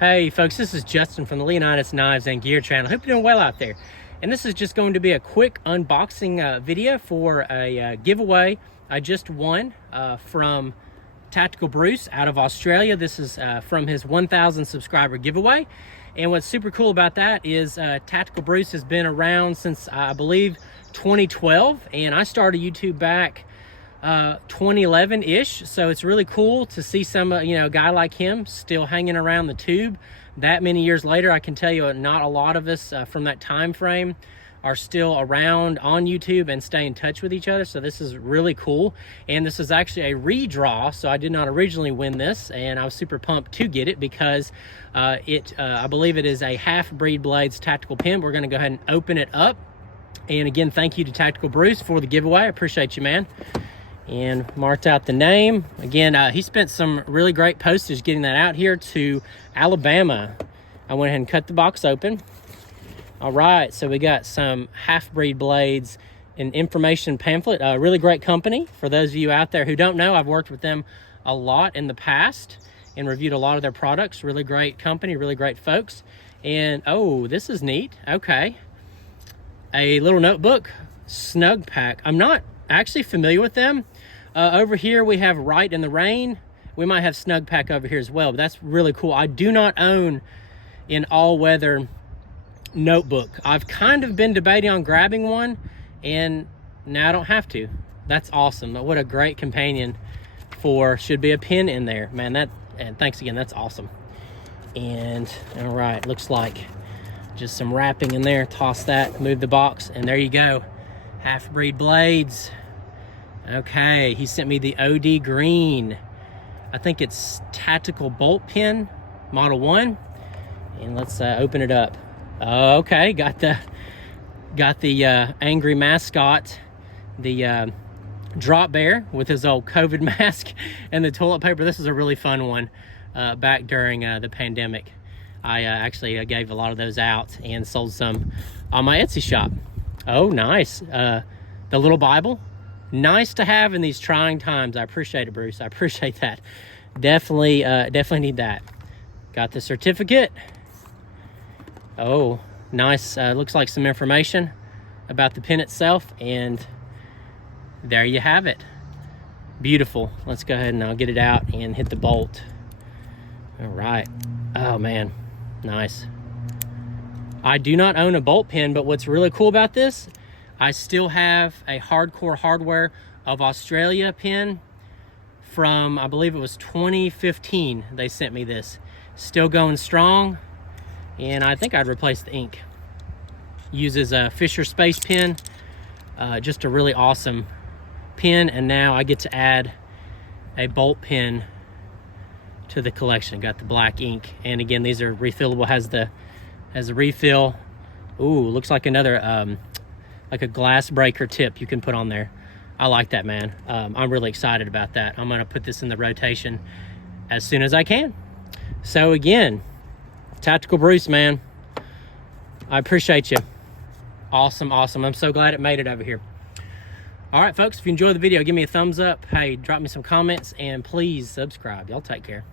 Hey folks, this is Justin from the Leonidas Knives and Gear channel. Hope you're doing well out there. And this is just going to be a quick unboxing video for a giveaway I just won from Tactical Bruce out of Australia. This is from his 1,000 subscriber giveaway. And what's super cool about that is Tactical Bruce has been around since I believe 2012, and I started YouTube back 2011-ish, so it's really cool to see some a guy like him still hanging around the tube that many years later. I can tell you not a lot of us from that time frame are still around on YouTube and stay in touch with each other, so this is really cool. And this is actually a redraw, so I did not originally win this, and I was super pumped to get it because I believe it is a Half-Breed Blades tactical pin. We're going to go ahead and open it up. And again, thank you to Tactical Bruce for the giveaway. I appreciate you, man. And marked out the name. Again, he spent some really great postage getting that out here to Alabama. I went ahead and cut the box open. All right, so we got some Half-Breed Blades, an information pamphlet. A really great company. For those of you out there who don't know, I've worked with them a lot in the past and reviewed a lot of their products. Really great company, really great folks. And oh, this is neat. Okay, a little notebook, Snug Pack. I'm not actually familiar with them. Over here we have Right in the Rain. We might have Snug Pack over here as well, but that's really cool. I do not own an all-weather notebook. I've kind of been debating on grabbing one, and now I don't have to. That's awesome. But what a great companion for, should be a pen in there, man. And thanks again, that's awesome. And all right, looks like just some wrapping in there. Toss that, move the box, and there you go. Half-Breed Blades. Okay, he sent me the OD green. I think it's tactical bolt pen, model 1. And let's open it up. Okay, got the angry mascot, the drop bear with his old COVID mask and the toilet paper. This is a really fun one back during the pandemic. I actually gave a lot of those out and sold some on my Etsy shop. Oh, nice. The little Bible. Nice to have in these trying times. I appreciate it, Bruce. I appreciate that. Definitely need that. Got the certificate. Oh, nice. Looks like some information about the pin itself, and there you have it. Beautiful. Let's go ahead and I'll get it out and hit the bolt. All right. Oh man, nice. I do not own a bolt pen, but what's really cool about this, I still have a Hardcore Hardware of Australia pin from, I believe it was 2015. They sent me this. Still going strong, and I think I'd replace the ink. Uses a Fisher Space pen, just a really awesome pen, and now I get to add a bolt pen to the collection. Got the black ink, and again, these are refillable. Has a refill. Ooh, looks like another like a glass breaker tip you can put on there. I like that, man. I'm really excited about that. I'm gonna put this in the rotation as soon as I can. So again, Tactical Bruce, man, I appreciate you. Awesome. I'm so glad it made it over here. All right, folks, if you enjoyed the video, give me a thumbs up. Hey, drop me some comments, and please subscribe. Y'all take care.